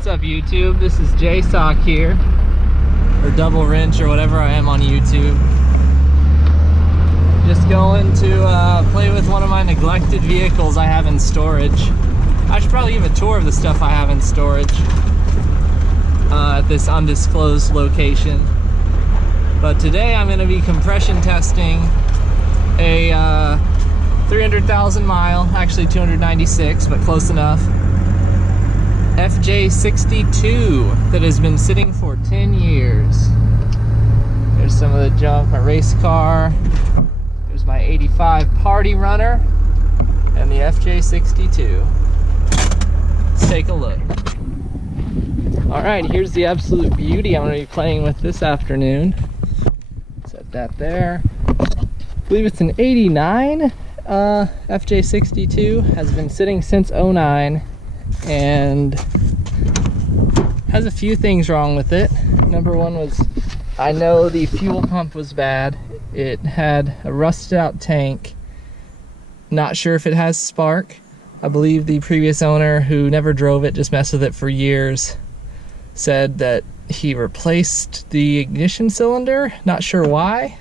What's up, YouTube? This is J-Sock here, or DoubleWrench, or whatever I am on YouTube. Just going to play with one of my neglected vehicles I have in storage. I should probably give a tour of the stuff I have in storage at this undisclosed location. But today I'm going to be compression testing a 300,000 mile, actually 296, but close enough, FJ62 that has been sitting for 10 years. There's some of the junk, my race car. There's my 85 party runner and the FJ62. Let's take a look. All right, here's the absolute beauty I'm going to be playing with this afternoon. Set that there. I believe it's an 89 FJ62. Has been sitting since 09 and has a few things wrong with it. Number one was, I know the fuel pump was bad. It had a rusted out tank. Not sure if it has spark. I believe the previous owner, who never drove it, just messed with it for years, said that he replaced the ignition cylinder. Not sure why.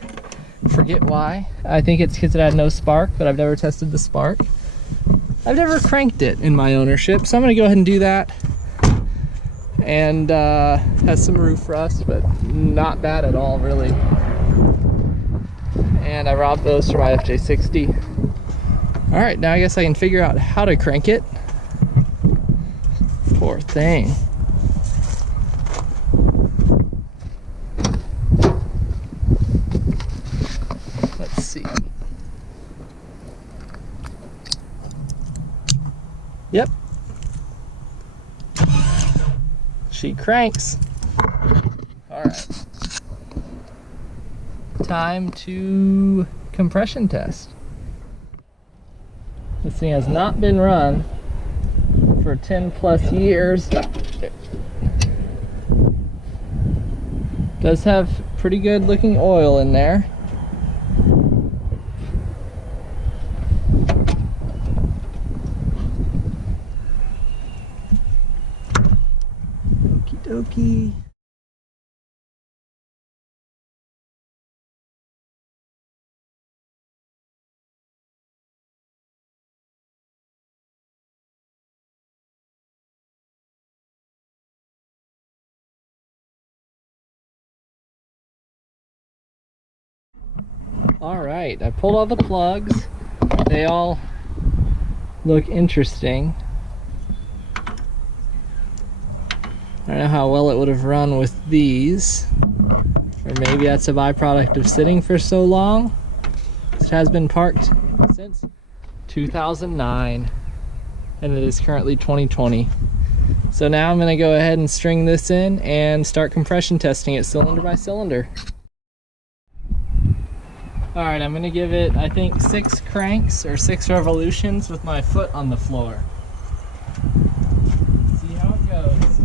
Forget why. I think it's because it had no spark, but I've never tested the spark. I've never cranked it in my ownership, so I'm going to go ahead and do that. And has some roof rust, but not bad at all, really. And I robbed those for my FJ60. All right, now I guess I can figure out how to crank it. Poor thing. Let's see. Yep. She cranks. All right. Time to compression test. This thing has not been run for 10 plus years. Does have pretty good looking oil in there. Okie dokie. All right, I pulled all the plugs. They all look interesting. I don't know how well it would have run with these, or maybe that's a byproduct of sitting for so long. It has been parked since 2009 and it is currently 2020. So now I'm going to go ahead and string this in and start compression testing it cylinder by cylinder. All right, I'm gonna give it, I think, 6 cranks or 6 revolutions with my foot on the floor. See how it goes.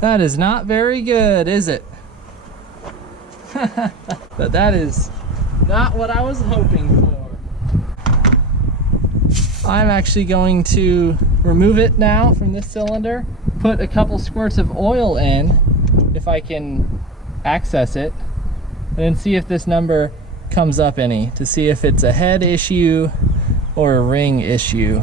That is not very good, is it? But that is not what I was hoping for. I'm actually going to remove it now from this cylinder, put a couple squirts of oil in, if I can access it, and then see if this number comes up any, to see if it's a head issue or a ring issue.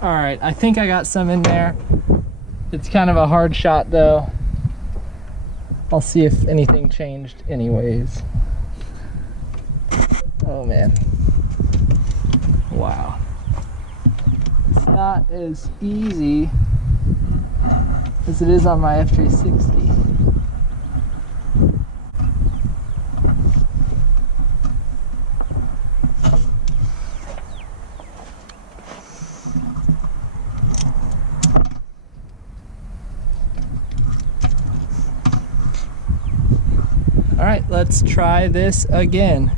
All right, I think I got some in there. It's kind of a hard shot though. I'll see if anything changed anyways. Oh man. Wow. It's not as easy as it is on my FJ60. right, let's try this again.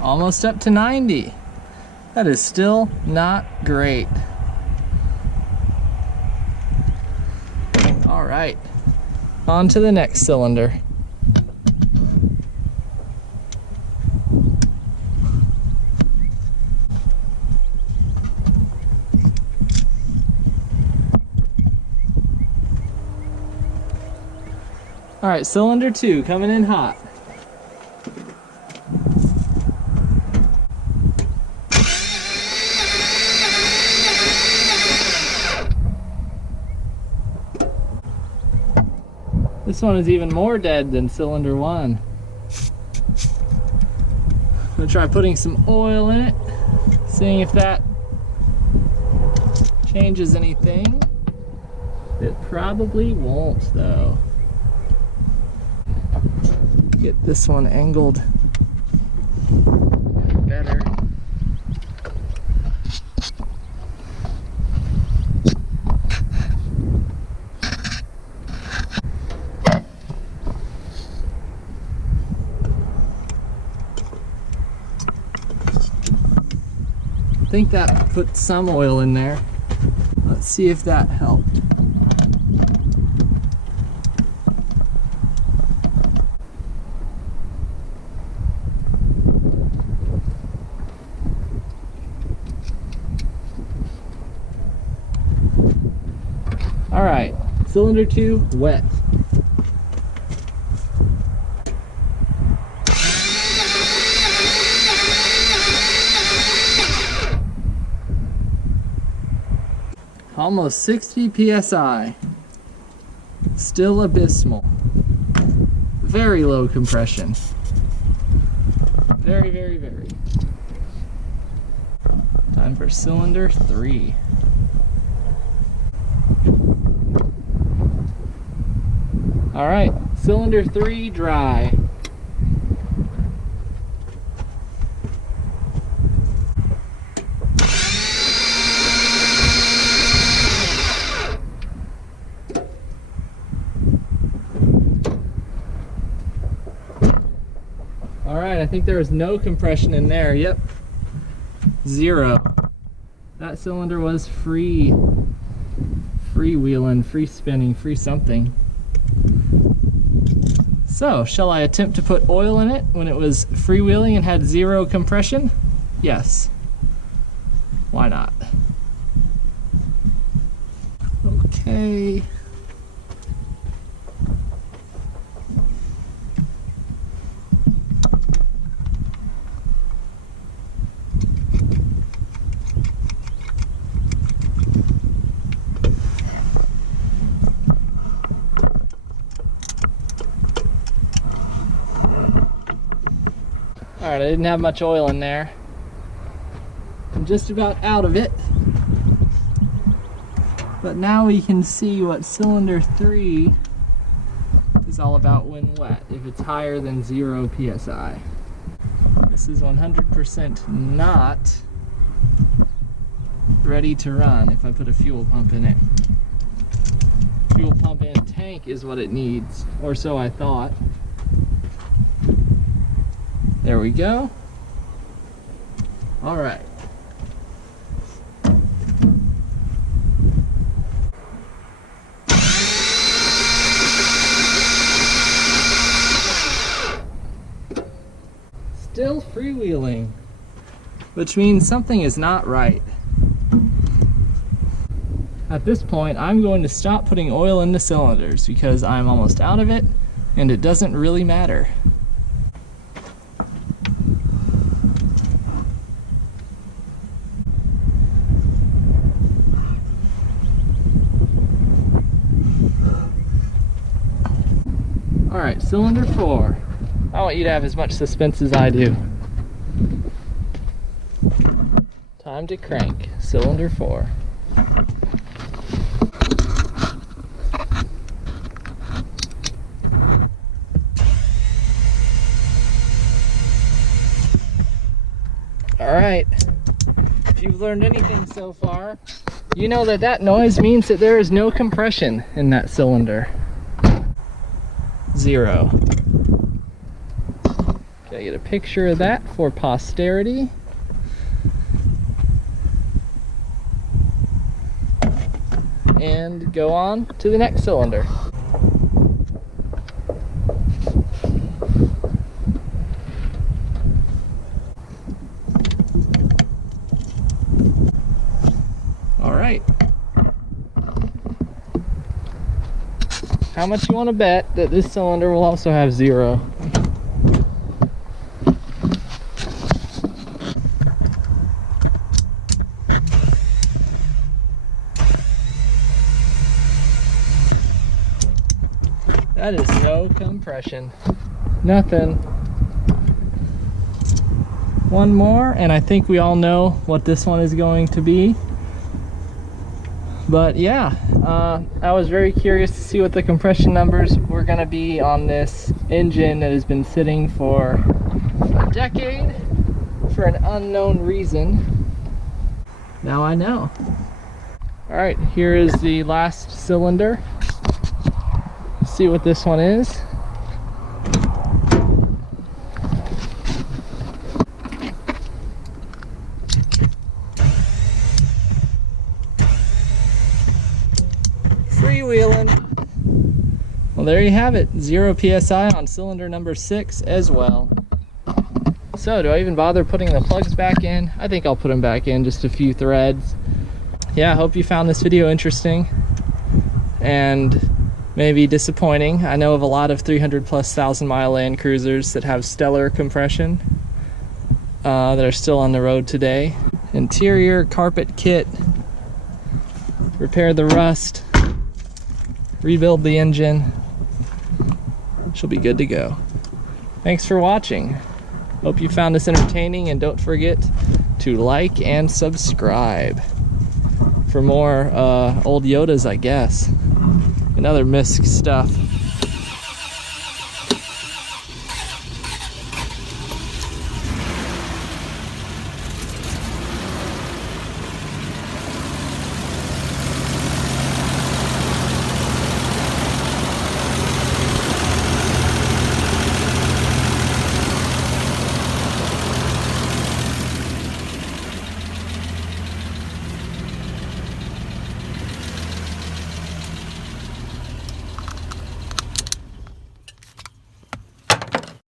Almost up to 90. That is still not great. All right, on to the next cylinder. All right, cylinder 2 coming in hot. This one is even more dead than cylinder 1. I'm gonna try putting some oil in it, seeing if that changes anything. It probably won't though. Get this one angled better. I think that put some oil in there. Let's see if that helped. All right, cylinder 2 wet. Almost 60 psi. Still abysmal. Very low compression. Very, very, very. Time for cylinder 3. All right, cylinder 3 dry. All right, I think there was no compression in there. Yep, 0. That cylinder was freewheeling, free spinning, free something. So, shall I attempt to put oil in it when it was freewheeling and had 0 compression? Yes. Why not? Okay. Alright, I didn't have much oil in there. I'm just about out of it. But now we can see what cylinder 3 is all about when wet, if it's higher than 0 psi. This is 100% not ready to run if I put a fuel pump in it. Fuel pump and tank is what it needs, or so I thought. There we go. All right. Still freewheeling, which means something is not right. At this point, I'm going to stop putting oil in the cylinders because I'm almost out of it and it doesn't really matter. Alright, cylinder 4. I want you to have as much suspense as I do. Time to crank. Cylinder 4. All right, if you've learned anything so far, you know that that noise means that there is no compression in that cylinder. 0. Gotta get a picture of that for posterity. And go on to the next cylinder. All right. How much you want to bet that this cylinder will also have 0? That is no compression. Nothing. One more, and I think we all know what this one is going to be. But yeah, I was very curious to see what the compression numbers were going to be on this engine that has been sitting for a decade for an unknown reason. Now I know. All right, here is the last cylinder. See what this one is. Freewheeling. Well, there you have it. 0 PSI on cylinder number 6 as well. So, do I even bother putting the plugs back in? I think I'll put them back in, just a few threads. Yeah, I hope you found this video interesting and maybe disappointing. I know of a lot of 300,000+ mile Land Cruisers that have stellar compression that are still on the road today. Interior carpet kit, repair the rust, rebuild the engine. She'll be good to go. Thanks for watching. Hope you found this entertaining, and don't forget to like and subscribe for more old Yodas, I guess, and other MISC stuff.